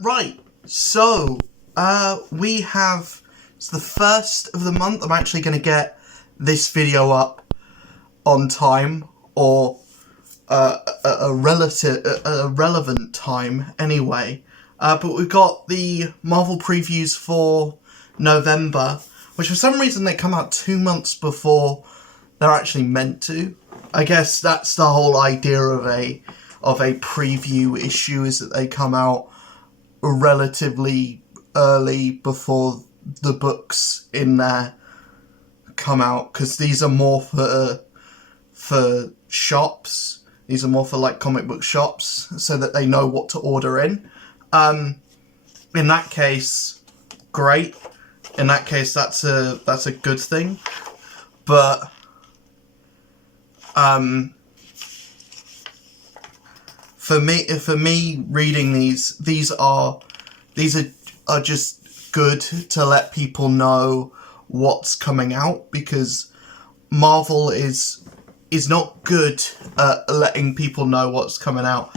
Right, so, it's the first of the month. I'm actually going to get this video up on time, or a relevant time anyway. But we've got the Marvel previews for November, which for some reason they come out 2 months before they're actually meant to. I guess that's the whole idea of a preview issue, is that they come out relatively early before the books in there come out, because these are more for shops. These are more for like comic book shops, so that they know what to order in. In that case, great. In that case, that's a good thing. But for me reading these are just good to let people know what's coming out, because Marvel is not good at letting people know what's coming out.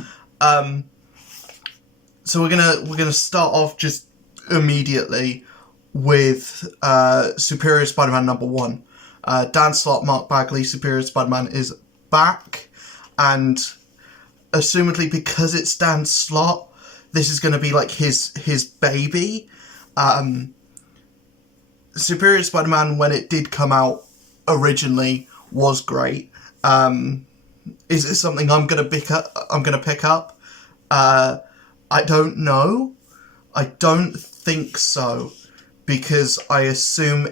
So we're gonna start off just immediately with Superior Spider-Man #1. Dan Slott, Mark Bagley, Superior Spider-Man is back, and assumedly because it's Dan Slott, this is going to be like his baby. Superior Spider-Man, when it did come out originally, was great. Is it something I'm gonna pick up? I don't know. I don't think so, because I assume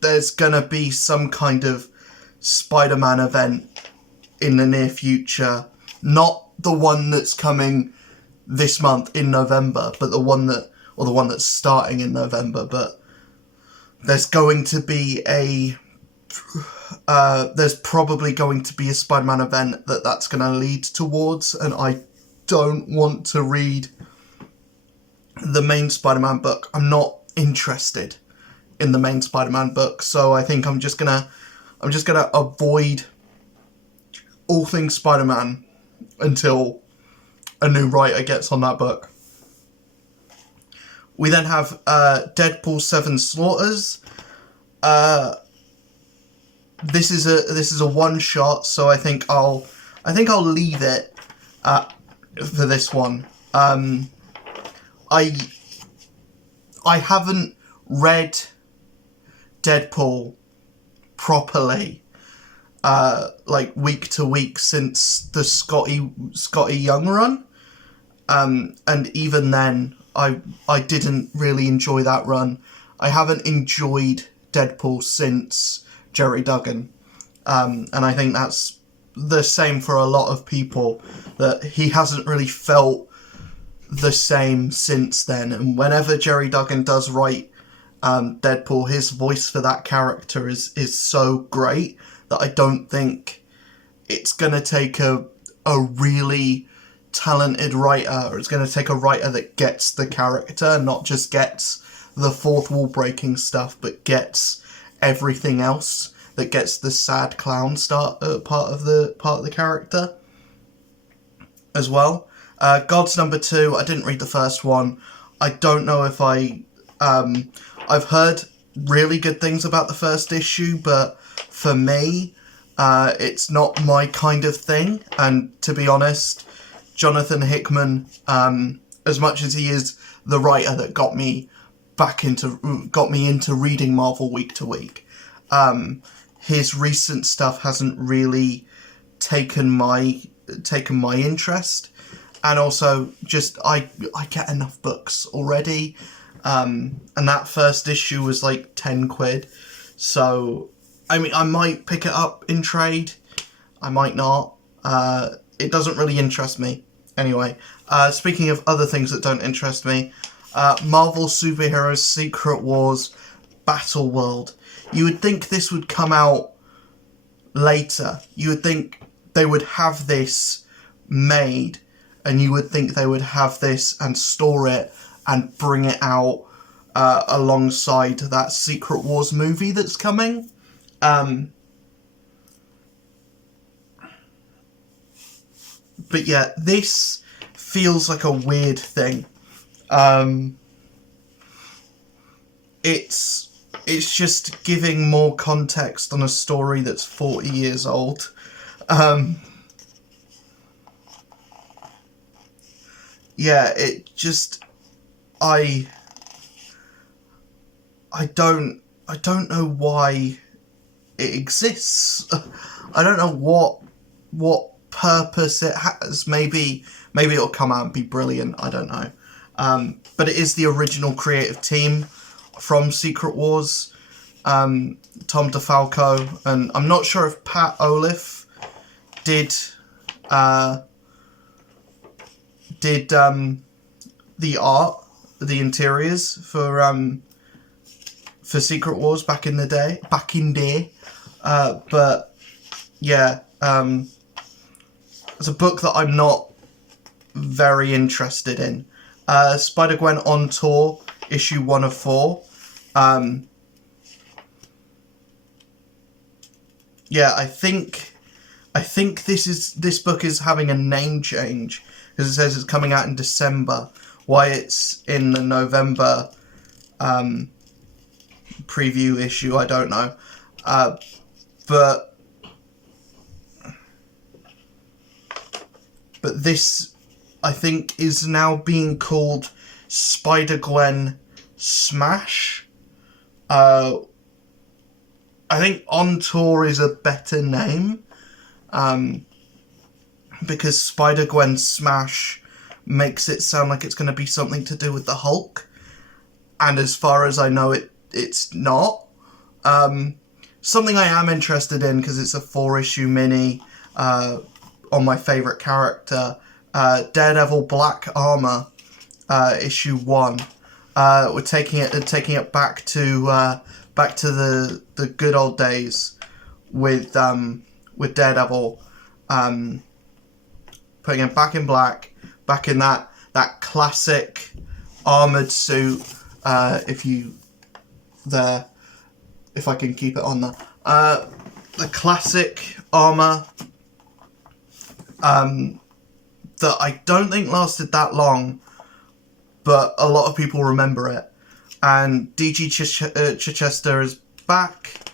there's gonna be some kind of Spider-Man event in the near future. Not the one that's coming this month in November, but the one that's starting in November. But there's going to be there's probably going to be a Spider-Man event that's going to lead towards, and I don't want to read the main Spider-Man book. I'm not interested in the main Spider-Man book, so I think I'm just gonna avoid all things Spider-Man until a new writer gets on that book. We then have Deadpool 7 Slaughters. This is a one shot, so I think I'll leave it for this one. I haven't read Deadpool properly, like week to week, since the Scotty Young run, and even then I didn't really enjoy that run. I haven't enjoyed Deadpool since Jerry Duggan, and I think that's the same for a lot of people, that he hasn't really felt the same since then. And whenever Jerry Duggan does write Deadpool, his voice for that character is so great that I don't think it's gonna take a really talented writer, or it's gonna take a writer that gets the character, not just gets the fourth wall breaking stuff, but gets everything else, that gets the sad clown part of the character as well. Gods #2, I didn't read the first one. I don't know if I've heard really good things about the first issue, but for me, it's not my kind of thing. And to be honest, Jonathan Hickman, as much as he is the writer that got me into reading Marvel week to week, his recent stuff hasn't really taken my interest. And also, just I get enough books already, and that first issue was like 10 quid. So, I mean, I might pick it up in trade, I might not. It doesn't really interest me. Anyway, speaking of other things that don't interest me, Marvel Superheroes Secret Wars Battle World. You would think this would come out later. You would think they would have this made, and you would think they would have this and store it and bring it out alongside that Secret Wars movie that's coming. But yeah, this feels like a weird thing. It's just giving more context on a story that's 40 years old. Yeah, it just I don't know why it exists. I don't know what purpose it has. Maybe it'll come out and be brilliant. I don't know. But it is the original creative team from Secret Wars. Tom DeFalco, and I'm not sure if Pat Olive did the art, the interiors for Secret Wars back in day. But yeah, it's a book that I'm not very interested in. Spider-Gwen on Tour, issue 1 of 4. Yeah, I think this book is having a name change because it says it's coming out in December. Why it's in the November preview issue, I don't know. But this, I think, is now being called Spider-Gwen Smash. I think On Tour is a better name, because Spider-Gwen Smash makes it sound like it's going to be something to do with the Hulk, and as far as I know, it's not. Something I am interested in, because it's a 4-issue mini on my favourite character, Daredevil Black Armor, issue 1. We're taking it back to the good old days with Daredevil, putting him back in black, back in that classic armored suit. If I can keep it on there, the classic armor that I don't think lasted that long, but a lot of people remember it. And D.G. Chichester is back.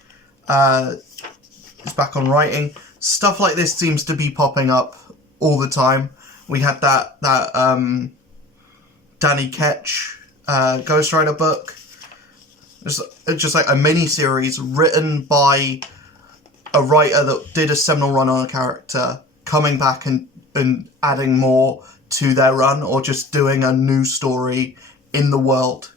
Is back on writing. Stuff like this seems to be popping up all the time. We had that Danny Ketch Ghost Rider book. Just like a mini-series written by a writer that did a seminal run on a character, coming back and adding more to their run, or just doing a new story in that world.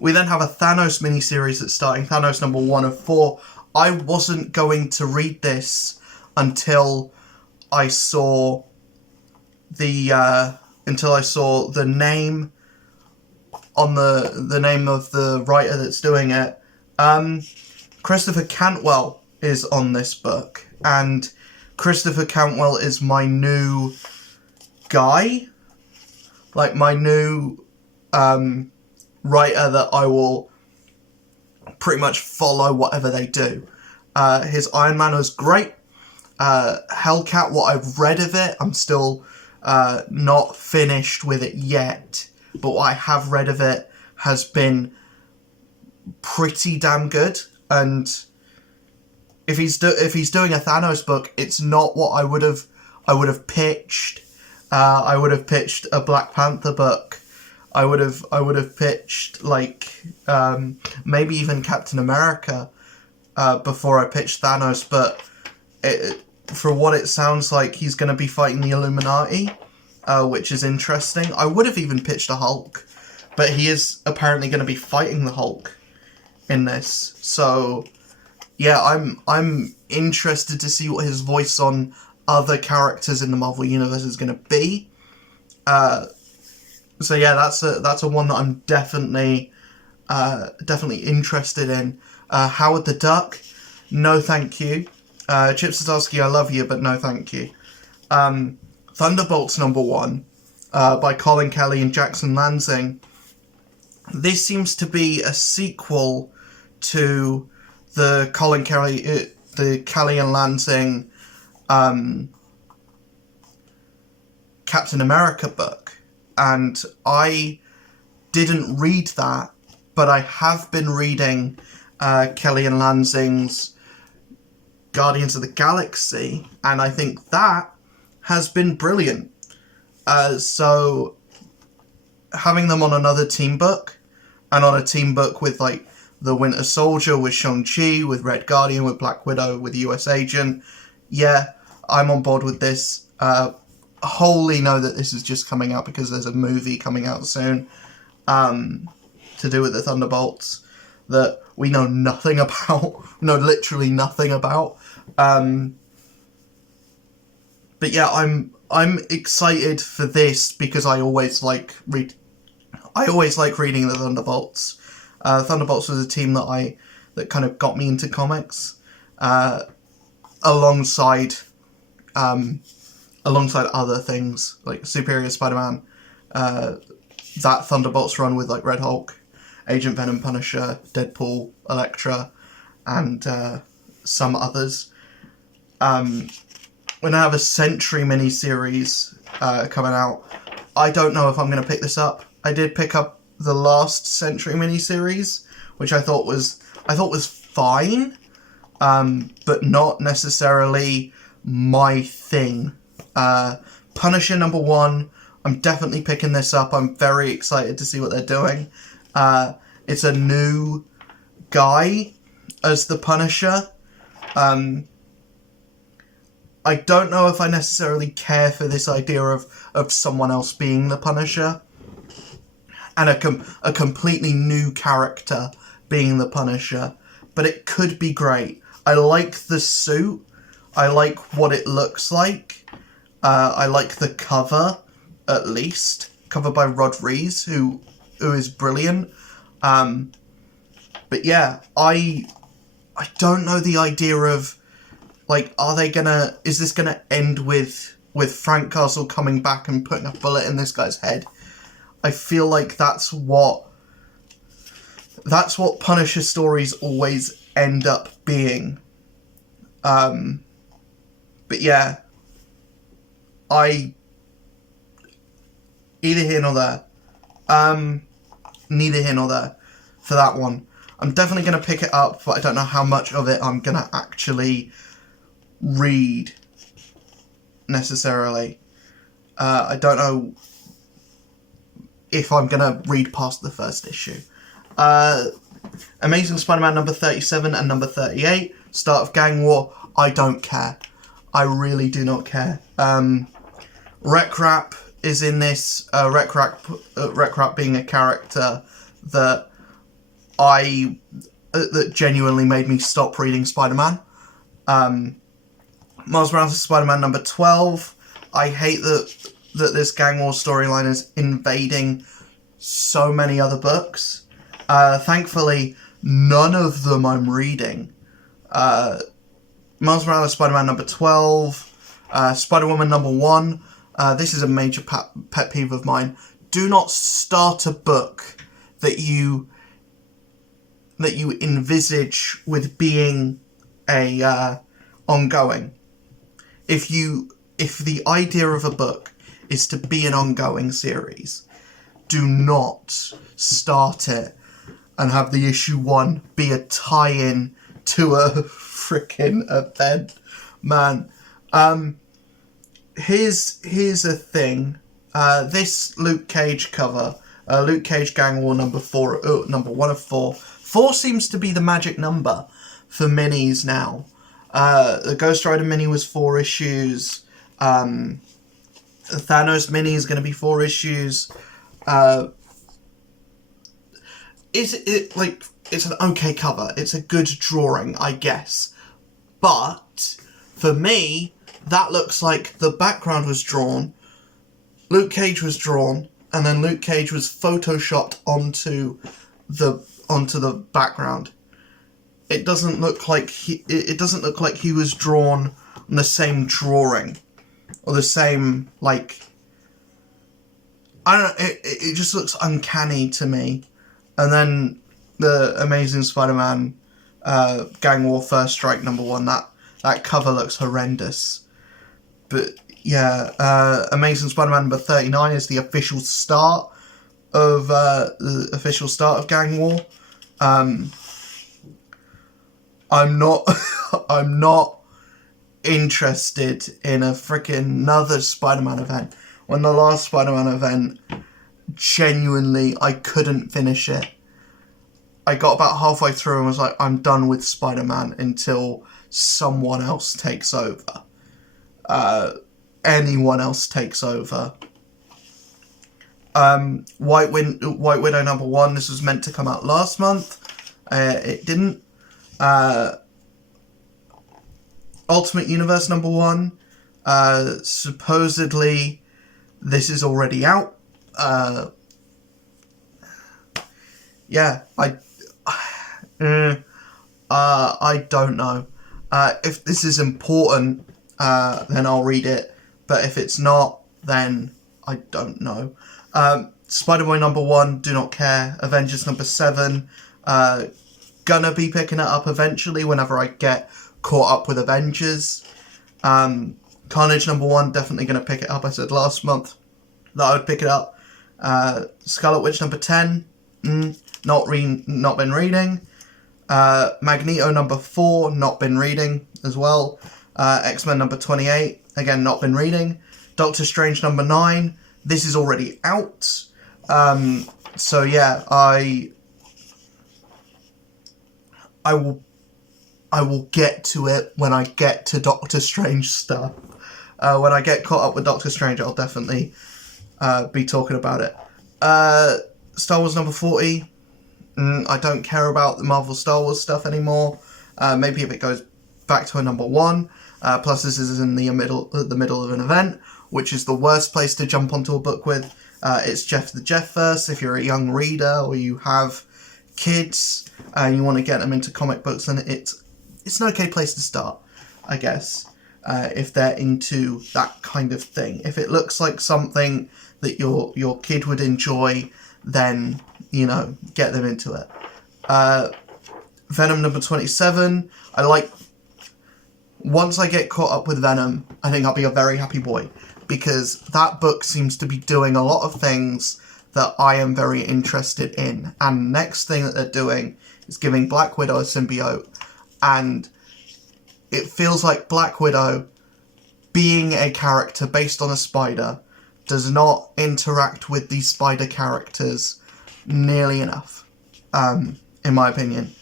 We then have a Thanos miniseries that's starting, Thanos number 1 of 4. I wasn't going to read this until I saw the name on the name of the writer that's doing it. Christopher Cantwell is on this book, and Christopher Cantwell is my new guy, like my new writer that I will pretty much follow whatever they do. His Iron Man was great. Hellcat, what I've read of it, I'm still not finished with it yet, but what I have read of it has been pretty damn good. And if he's doing a Thanos book, it's not what I would have pitched. I would have pitched a Black Panther book. I would have pitched like maybe even Captain America before I pitched Thanos. But for what it sounds like, he's going to be fighting the Illuminati, which is interesting. I would have even pitched a Hulk, but he is apparently going to be fighting the Hulk in this. So yeah, I'm interested to see what his voice on other characters in the Marvel Universe is going to be. So yeah, that's a one that I'm definitely interested in. Howard the Duck, no thank you. Chip Zdarsky, I love you, but no thank you. Thunderbolts number 1 by Colin Kelly and Jackson Lansing. This seems to be a sequel to the Colin Kelly, the Kelly and Lansing Captain America book, and I didn't read that, but I have been reading Kelly and Lansing's Guardians of the Galaxy, and I think that has been brilliant. So having them on another team book, and on a team book with like the Winter Soldier, with Shang-Chi, with Red Guardian, with Black Widow, with US Agent, yeah, I'm on board with this. Wholly know that this is just coming out because there's a movie coming out soon to do with the Thunderbolts that we know nothing about, literally nothing about. But yeah, I'm excited for this because I always like reading the Thunderbolts. Thunderbolts was a team that kind of got me into comics, alongside other things like Superior Spider-Man, that Thunderbolts run with like Red Hulk, Agent Venom, Punisher, Deadpool, Elektra, and some others. When I have a Sentry miniseries coming out, I don't know if I'm going to pick this up. I did pick up the last Sentry miniseries, which I thought was fine, but not necessarily my thing. Punisher #1, I'm definitely picking this up. I'm very excited to see what they're doing. It's a new guy as the Punisher. I don't know if I necessarily care for this idea of someone else being the Punisher, and a completely new character being the Punisher, but it could be great. I like the suit. I like what it looks like. I like the cover, at least. Cover by Rod Reis, who is brilliant. But yeah, I don't know the idea of, like, is this gonna end with Frank Castle coming back and putting a bullet in this guy's head? I feel like that's what Punisher stories always end up being. But yeah, either here nor there. Neither here nor there for that one. I'm definitely going to pick it up, but I don't know how much of it I'm going to actually read, necessarily. I don't know if I'm going to read past the first issue. Amazing Spider-Man #37 and #38, Start of Gang War, I don't care. I really do not care. Rec Rap is in this. Rec Rap being a character that that genuinely made me stop reading Spider-Man. Miles Morales' Spider-Man #12. I hate that this Gang War storyline is invading so many other books. Thankfully, none of them I'm reading. Miles Morales Spider-Man #12. Spider-Woman #1. This is a major pet peeve of mine. Do not start a book that you envisage with being a ongoing. If the idea of a book is to be an ongoing series, do not start it and have the issue 1 be a tie-in to a freaking event. Man, here's a thing. This Luke Cage cover, Luke Cage Gang War #1 of 4. 4 seems to be the magic number for minis now. The Ghost Rider mini was 4 issues. The Thanos mini is going to be 4 issues. It's an okay cover. It's a good drawing, I guess. But for me, that looks like the background was drawn, Luke Cage was drawn, and then Luke Cage was photoshopped onto the background. It doesn't look like he was drawn on the same drawing or the same, like, I don't know. It just looks uncanny to me. And then the Amazing Spider-Man Gang War First Strike #1, that cover looks horrendous. But Amazing Spider-Man number 39 is the official start of Gang War. I'm not I'm not interested in a freaking another Spider-Man event. When the last Spider-Man event, genuinely, I couldn't finish it. I got about halfway through and was like, I'm done with Spider-Man until someone else takes over. Anyone else takes over. White Widow number 1, this was meant to come out last month. It didn't. Ultimate Universe number 1. Supposedly, this is already out. I don't know. If this is important, then I'll read it. But if it's not, then I don't know. Spider-Boy number 1, do not care. Avengers number 7, gonna be picking it up eventually whenever I get caught up with Avengers. Carnage number 1, definitely gonna pick it up. I said last month that I would pick it up. Scarlet Witch number 10, not been reading. Magneto number 4, not been reading as well. X-Men number 28, again, not been reading. Doctor Strange number 9, this is already out. So yeah, I will get to it when I get to Doctor Strange stuff. When I get caught up with Doctor Strange, I'll definitely be talking about it. Star Wars number 40, I don't care about the Marvel Star Wars stuff anymore. Maybe if it goes back to a number 1. Plus this is in the middle of an event, which is the worst place to jump onto a book with. It's Jeff the Jefferse. If you're a young reader or you have kids and you want to get them into comic books, then it's an okay place to start, I guess, if they're into that kind of thing. If it looks like something that your kid would enjoy, then, get them into it. Venom number 27, once I get caught up with Venom, I think I'll be a very happy boy, because that book seems to be doing a lot of things that I am very interested in. And next thing that they're doing is giving Black Widow a symbiote. And it feels like Black Widow, being a character based on a spider, does not interact with these spider characters nearly enough, in my opinion.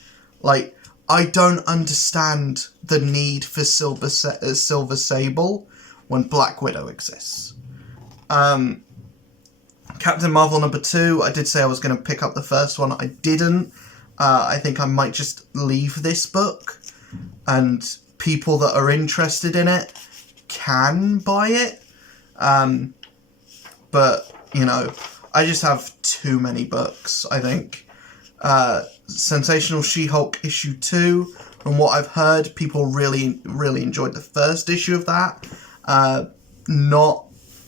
I don't understand the need for Silver Sable when Black Widow exists. Captain Marvel number 2, I did say I was going to pick up the first one. I didn't. I think I might just leave this book, and people that are interested in it can buy it. But, I just have too many books, I think. Sensational She-Hulk issue 2, from what I've heard, people really, really enjoyed the first issue of that.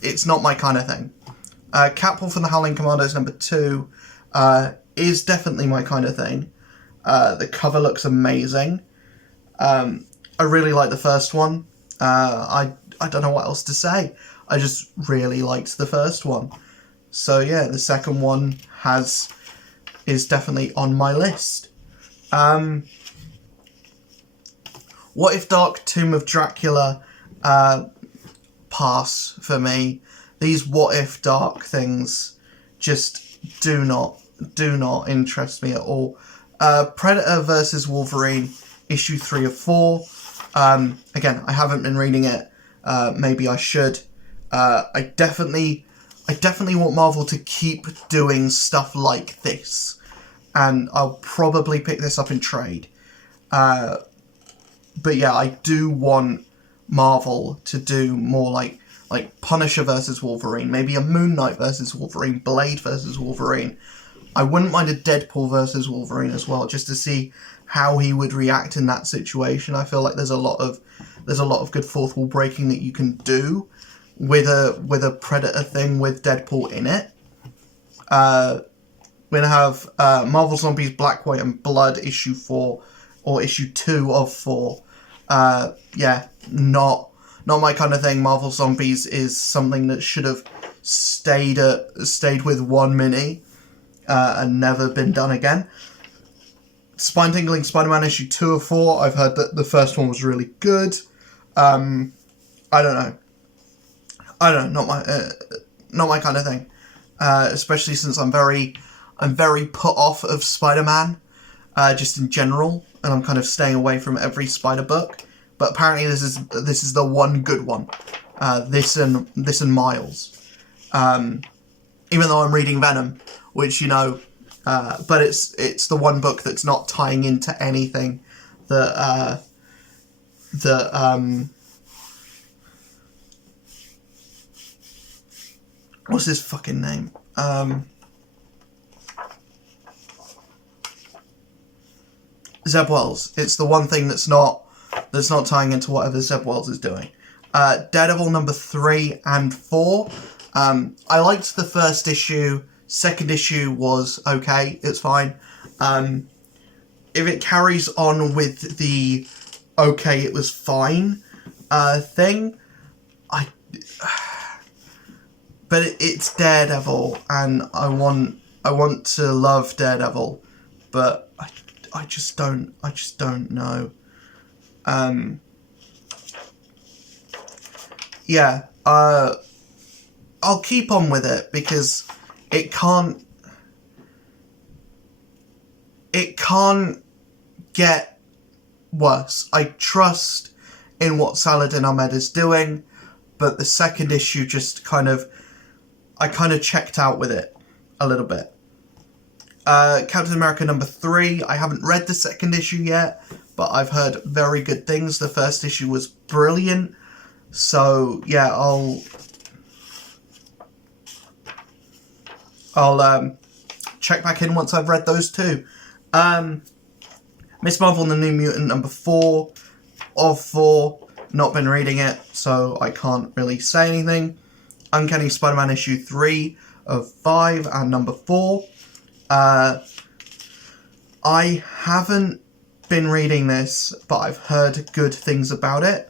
It's not my kind of thing. Catwolf and the Howling Commandos number 2 is definitely my kind of thing. The cover looks amazing. I really like the first one. I don't know what else to say. I just really liked the first one. So yeah, the second one is definitely on my list. What If Dark Tomb of Dracula, pass for me. These What If Dark things just do not interest me at all. Predator versus Wolverine, issue 3 of 4. Again, I haven't been reading it. Maybe I should. I definitely want Marvel to keep doing stuff like this, and I'll probably pick this up in trade. But yeah, I do want Marvel to do more like Punisher versus Wolverine, maybe a Moon Knight versus Wolverine, Blade versus Wolverine. I wouldn't mind a Deadpool versus Wolverine as well, just to see how he would react in that situation. I feel like there's a lot of good fourth wall breaking that you can do with a Predator thing with Deadpool in it. We're gonna have Marvel Zombies Black, White and Blood issue 4 or issue 2 of 4. Yeah, not not my kind of thing. Marvel Zombies is something that should have stayed with one mini and never been done again. Spine-tingling Spider-Man issue 2 of 4. I've heard that the first one was really good. I don't know. Not my kind of thing. Especially since I'm very put off of Spider-Man, just in general, and I'm kind of staying away from every Spider book. But apparently this is the one good one. This and Miles. Even though I'm reading Venom, which, you know, but it's the one book that's not tying into anything that what's his fucking name? Zeb Wells. It's the one thing that's not tying into whatever Zeb Wells is doing. Daredevil number 3 and 4. I liked the first issue. Second issue was okay. It's fine. If it carries on with the okay, it was fine thing, but it's Daredevil, and I want to love Daredevil, but I just don't know. Yeah, I'll keep on with it because it can't get worse. I trust in what Saladin Ahmed is doing, but the second issue just I kind of checked out with it a little bit. Captain America number 3. I haven't read the second issue yet, but I've heard very good things. The first issue was brilliant. So yeah, I'll check back in once I've read those two. Miss Marvel and the New Mutant number 4 of 4. Not been reading it, so I can't really say anything. Uncanny Spider-Man issue 3 of 5 and number 4. I haven't been reading this, but I've heard good things about it.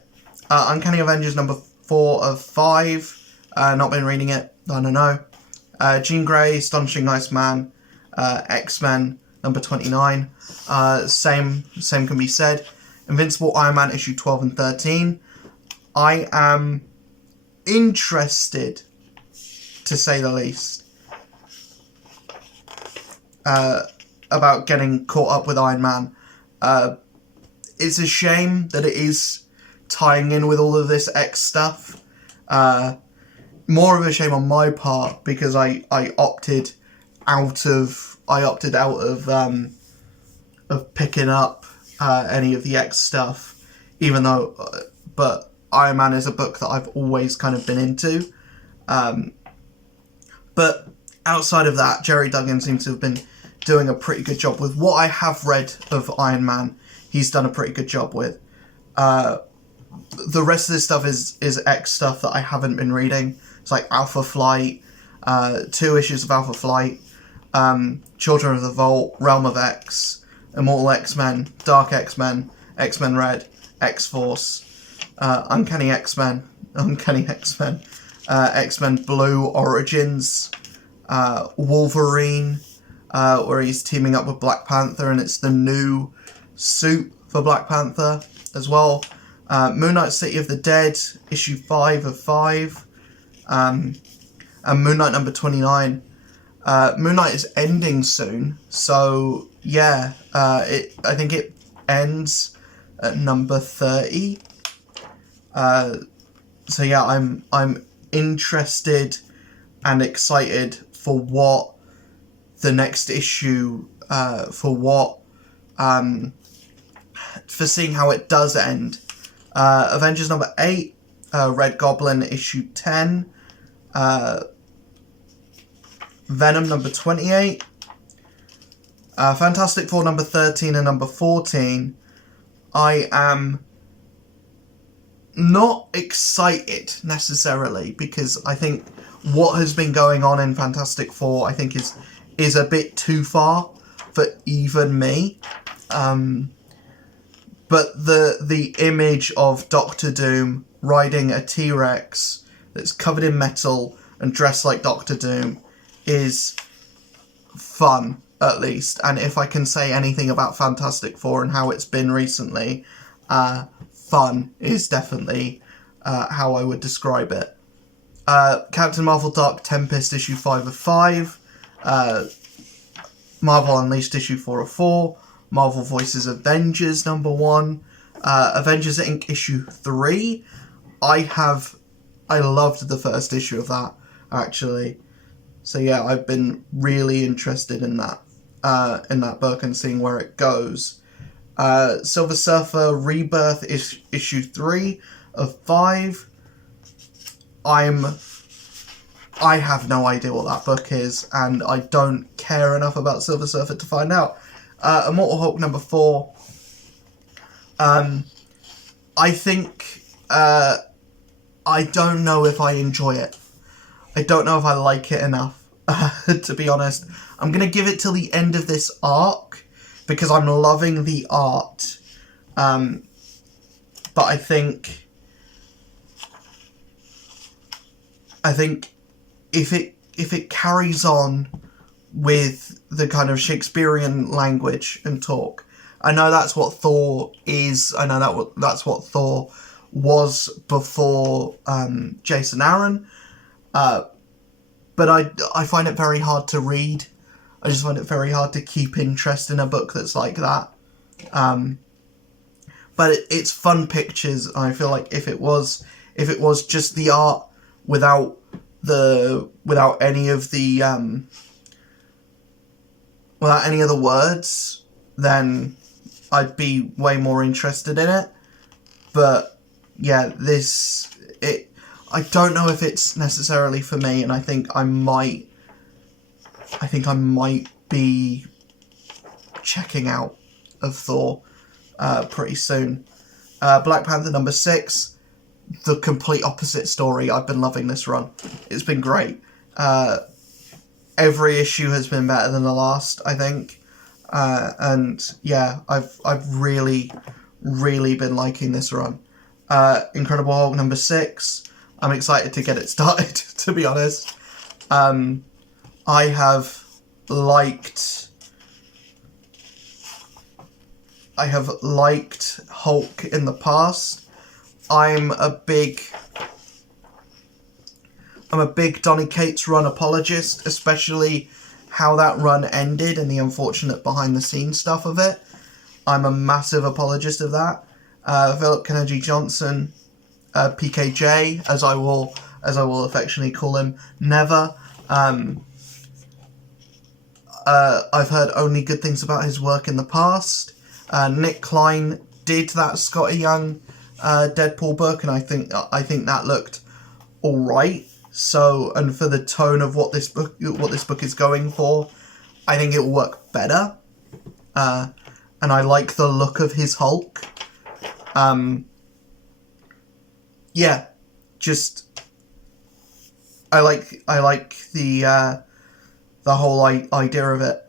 Uncanny Avengers number 4 of 5. Not been reading it. I don't know. Jean Grey, Astonishing Iceman, X-Men number 29. Same can be said. Invincible Iron Man issue 12 and 13. I am interested, to say the least, about getting caught up with Iron Man. It's a shame that it is tying in with all of this X stuff. More of a shame on my part because I opted out of picking up any of the X stuff, even though, but Iron Man is a book that I've always kind of been into. But outside of that, Jerry Duggan seems to have been doing a pretty good job with what I have read of Iron Man. He's done a pretty good job with. The rest of this stuff is X stuff that I haven't been reading. It's like Alpha Flight, 2 issues of Alpha Flight, Children of the Vault, Realm of X, Immortal X-Men, Dark X-Men, X-Men Red, X-Force, Uncanny X-Men, X-Men Blue Origins, Wolverine, where he's teaming up with Black Panther and it's the new suit for Black Panther as well. Moon Knight City of the Dead, issue 5 of 5, and Moon Knight number 29. Moon Knight is ending soon, so yeah, I think it ends at number 30. So yeah, I'm interested and excited for what the next issue, for seeing how it does end. Avengers number 8, Red Goblin issue 10, Venom number 28, Fantastic Four number 13 and number 14. I am not excited necessarily because I think what has been going on in Fantastic Four I think is a bit too far for even me. But the image of Doctor Doom riding a T-Rex that's covered in metal and dressed like Doctor Doom is fun, at least. And if I can say anything about Fantastic Four and how it's been recently, fun is definitely how I would describe it. Captain Marvel Dark Tempest issue 5 of 5, Marvel Unleashed issue 4 of 4, Marvel Voices Avengers number 1, Avengers Inc. issue 3. I loved the first issue of that, actually. So yeah, I've been really interested in that book and seeing where it goes. Silver Surfer Rebirth issue 3 of 5. I have no idea what that book is, and I don't care enough about Silver Surfer to find out. Immortal Hulk number 4. I think, I don't know if I enjoy it. I don't know if I like it enough, to be honest. I'm going to give it till the end of this arc, because I'm loving the art. But I think if it carries on with the kind of Shakespearean language and talk, I know that's what Thor is. I know that's what Thor was before Jason Aaron. But I find it very hard to read. I just find it very hard to keep interest in a book that's like that. But it's fun pictures. I feel like if it was just the art without any of the words, then I'd be way more interested in it. But yeah, I don't know if it's necessarily for me, and I think I might be checking out of Thor pretty soon. Black Panther number 6, the complete opposite story. I've been loving this run. It's been great. Every issue has been better than the last, I think. And yeah, I've really been liking this run. Incredible Hulk number 6. I'm excited to get it started, to be honest. I have liked Hulk in the past. I'm a big Donny Cates run apologist, especially how that run ended and the unfortunate behind-the-scenes stuff of it. I'm a massive apologist of that. Philip Kennedy Johnson, PKJ, as I will affectionately call him, never. I've heard only good things about his work in the past. Nick Klein did that Scotty Young Deadpool book, and I think that looked all right. So, and for the tone of what this book is going for, I think it will work better. And I like the look of his Hulk. Yeah, just I like the whole idea of it.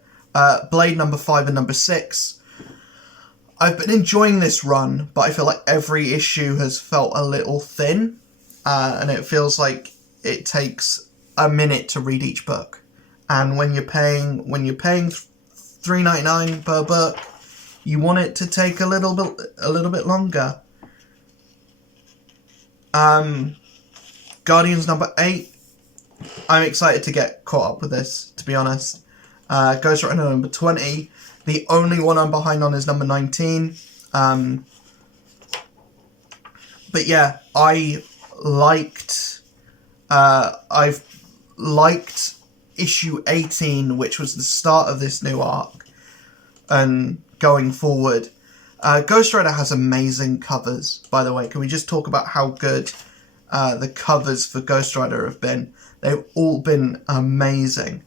Blade number 5 and number 6. I've been enjoying this run, but I feel like every issue has felt a little thin, and it feels like it takes a minute to read each book. And when you're paying $3.99 per book, you want it to take a little bit longer. Guardians number 8. I'm excited to get caught up with this, to be honest. Ghost Rider number 20. The only one I'm behind on is number 19. But yeah, I've liked issue 18, which was the start of this new arc, and going forward. Ghost Rider has amazing covers, by the way. Can we just talk about how good the covers for Ghost Rider have been? They've all been amazing.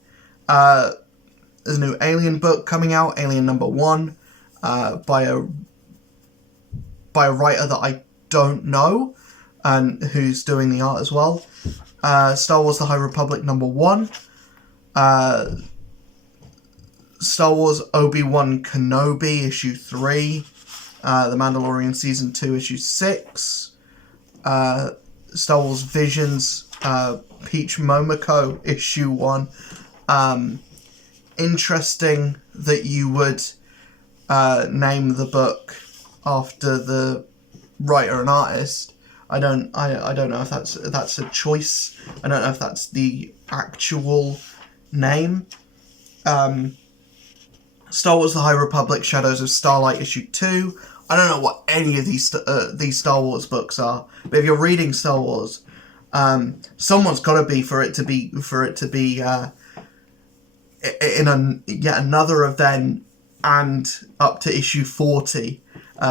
There's a new Alien book coming out, Alien number 1, by a writer that I don't know, and who's doing the art as well. Star Wars The High Republic number 1. Star Wars Obi-Wan Kenobi issue 3. The Mandalorian season 2 issue 6. Star Wars Visions, Peach Momoko issue 1. Interesting that you would name the book after the writer and artist. I don't know if that's a choice. I don't know if that's the actual name. Star Wars: The High Republic, Shadows of Starlight issue 2. I don't know what any of these Star Wars books are, but if you're reading Star Wars, someone's got to be for it to be in yet another event and up to issue 40.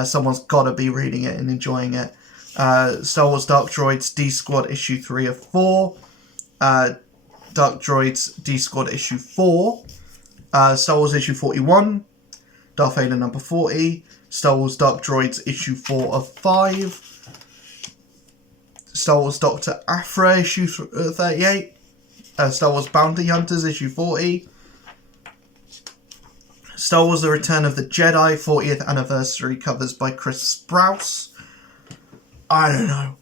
Someone's got to be reading it and enjoying it. Star Wars Dark Droids D Squad issue 3 of 4. Dark Droids D Squad issue 4. Star Wars issue 41. Darth Vader number 40. Star Wars Dark Droids issue 4 of 5. Star Wars Dr. Aphra issue 38. Star Wars Bounty Hunters issue 40. Star Wars The Return of the Jedi 40th anniversary covers by Chris Sprouse. I don't know.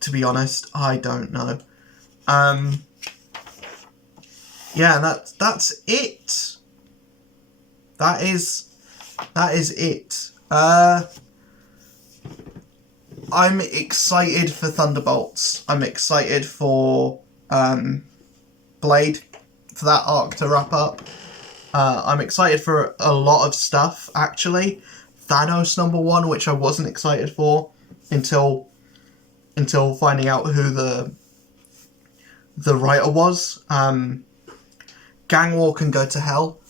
To be honest, I don't know. Yeah, that's it. That is it. I'm excited for Thunderbolts. I'm excited for Blade, for that arc to wrap up. I'm excited for a lot of stuff, actually. Thanos number 1, which I wasn't excited for until finding out who the writer was. Gang War can go to hell.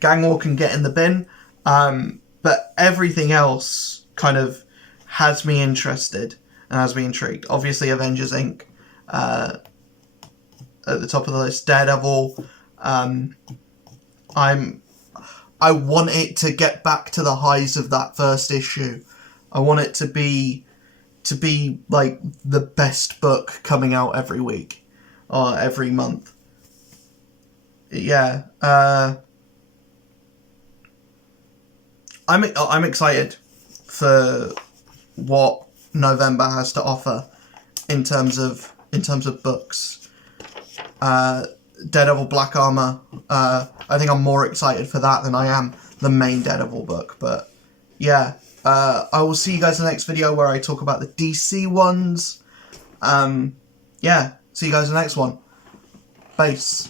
Gang War can get in the bin. But everything else kind of has me interested and has me intrigued. Obviously, Avengers Inc. At the top of the list. Daredevil. I want it to get back to the highs of that first issue. I want it to be like the best book coming out every week or every month. Yeah. I'm excited for what November has to offer in terms of books. Daredevil Black Armor. I think I'm more excited for that than I am the main Daredevil book. But yeah, I will see you guys in the next video where I talk about the DC ones. Yeah, see you guys in the next one. Peace.